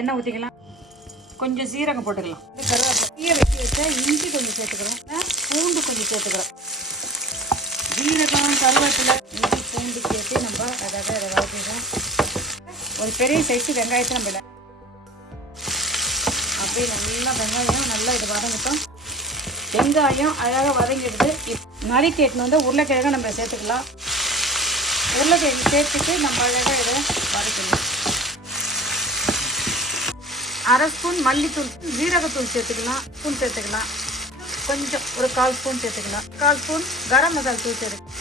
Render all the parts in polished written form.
எண்ணெய் ஊற்றிக்கலாம். கொஞ்சம் சீரகம் போட்டுக்கலாம். கருவேப்பிலை வெட்டி வச்சா இஞ்சி கொஞ்சம் சேர்த்துக்கிறோம். பூண்டு கொஞ்சம் சேர்த்துக்கிறோம். சீரகம் கருவேப்பிலை இஞ்சி பூண்டு சேர்த்து நம்ம அதை வதக்கிடுறோம். ஒரு பெரிய சைஸு வெங்காயத்தை நம்ம அப்படியே நல்லா வெங்காயம் நல்லா இது வதங்கிட்டோம். வெங்காயம் அழகாக வதங்கிடுது. நறுக்கி எடுத்துன்னு உருளைக்கிழங்கு நம்ம சேர்த்துக்கலாம். உருளைக்கிழங்கு சேர்த்துட்டு நம்ம அழகாக இதை வதக்கணும். அரை ஸ்பூன் மல்லித்தூள், ஜீரகத்தூள் சேர்த்துக்கலாம். ஸ்பூன் சேர்த்துக்கலாம். கொஞ்சம் ஒரு 1/4 ஸ்பூன் சேர்த்துக்கலாம். 1/4 ஸ்பூன் கரம் மசாலா தூள் சேர்த்துக்கலாம்.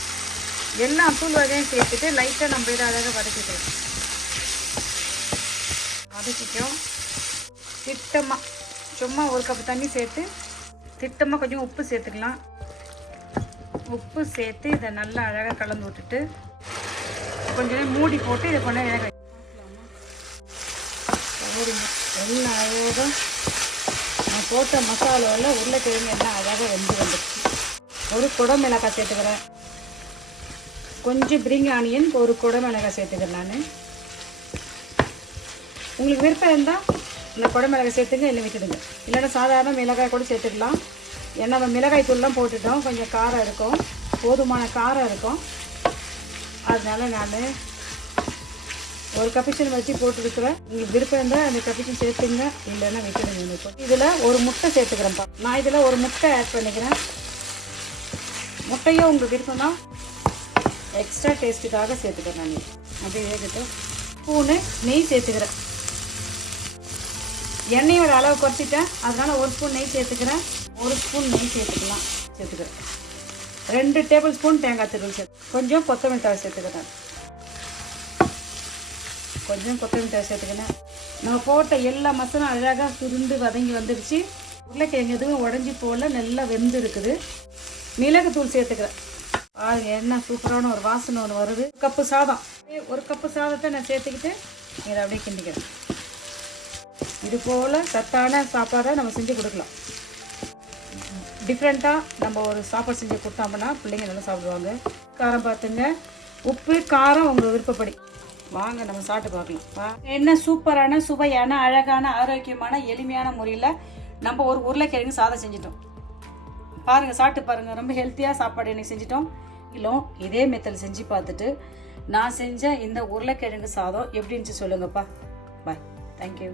எல்லா தூள் வகையும் சேர்த்துட்டு லைட்டாக நம்ம இதை அழகாக வதக்கிக்கலாம். வதக்கிட்டோம். திட்டமாக சும்மா 1 கப் தண்ணி சேர்த்து திட்டமாக கொஞ்சம் உப்பு சேர்த்துக்கலாம். உப்பு சேர்த்து இதை நல்லா அழகாக கலந்து விட்டுட்டு கொஞ்ச நேரம் மூடி போட்டு இதை கொஞ்சம் வேக வைக்கலாமா. எல்லாம் அழகாக நான் போட்ட மசாலாவில் உருளைக்கிழங்கு எல்லாம் அழகாக வெந்து வந்துடுச்சு. ஒரு குடை மிளகாய் சேர்த்துக்கிறேன். கொஞ்சம் பிரிங்கி ஆனியன் ஒரு குடை மிளகாய் சேர்த்துக்கிறேன். நான் உங்களுக்கு விருப்பம் இருந்தால் இந்த குடை மிளகாய் சேர்த்துங்க, இல்லை விட்டுடுங்க. இல்லைன்னா சாதாரண மிளகாய் கூட சேர்த்துக்கலாம். ஏன்னா நம்ம மிளகாய் தூள்லாம் போட்டுட்டோம். கொஞ்சம் காரம் இருக்கும், போதுமான காரம் இருக்கும். அதனால நான் ஒரு கப்பிஷன் வச்சு போட்டுருக்குறேன். உங்களுக்கு விருப்பம் இருந்தால் அந்த கப்பிஷன் சேர்த்துங்க, இல்லைன்னா விட்டுடுங்க. இப்போ இதில் ஒரு முட்டை சேர்த்துக்கிறேன்ப்பா. நான் இதில் ஒரு முட்டை ஆட் பண்ணிக்கிறேன். முட்டையும் உங்களுக்கு விருப்பம் தான் எக்ஸ்ட்ரா டேஸ்ட்டுக்காக சேர்த்துக்கிறேன். நான் அப்படியே வேகட்டும். ஸ்பூனு நெய் சேர்த்துக்கிறேன். எண்ணெயோட அளவு குறைச்சிட்டேன், அதனால் 1 ஸ்பூன் நெய் சேர்த்துக்கிறேன். 1 ஸ்பூன் நெய் சேர்த்துக்கலாம். சேர்த்துக்கிறேன். 2 டேபிள் ஸ்பூன் தேங்காய் திருவல் சேர்த்து கொஞ்சம் கொத்தமல்லி தழை சேர்த்துக்கிறேன். கொஞ்சம் கொத்தமல்லி தழை சேர்த்துக்கிறேன். நான் போட்ட எல்லா மசாலும் அழகாக சுருண்டு வதங்கி வந்துடுச்சு. உருளைக்கிழங்கு எதுவும் உடஞ்சி போல நல்லா வெந்து இருக்குது. மிளகுத்தூள் சேர்த்துக்கிறேன். என்ன சூப்பரான ஒரு வாசனை ஒன்று வருது. 1 கப்பு சாதம், 1 கப்பு சாதத்தை நான் சேர்த்துக்கிட்டு இதை அப்படியே கிண்டிக்கிறேன். இது போல் சத்தான சாப்பாடை நம்ம செஞ்சு கொடுக்கலாம். டிஃப்ரெண்ட்டாக நம்ம ஒரு சாப்பாடு செஞ்சு கொடுத்தோம்னா பிள்ளைங்க நல்லா சாப்பிடுவாங்க. காரம் பார்த்துங்க, உப்பு காரம் உங்கள் விருப்பப்படி. வாங்க நம்ம சாப்பிட்டு பார்க்கலாம். என்ன சூப்பரான சுவையான அழகான ஆரோக்கியமான எளிமையான முறையில் நம்ம ஒரு உருளைக்கிழங்கு சாதம் செஞ்சிட்டோம். பாருங்கள், சாப்பிட்டு பாருங்கள். ரொம்ப ஹெல்த்தியாக சாப்பாடு எனக்கு செஞ்சிட்டோம். இல்லை இதே மெத்தட் செஞ்சு பார்த்துட்டு நான் செஞ்ச இந்த உருளைக்கிழங்கு சாதம் எப்படி இருந்துச்சு சொல்லுங்கப்பா. பாய். தேங்க்யூ.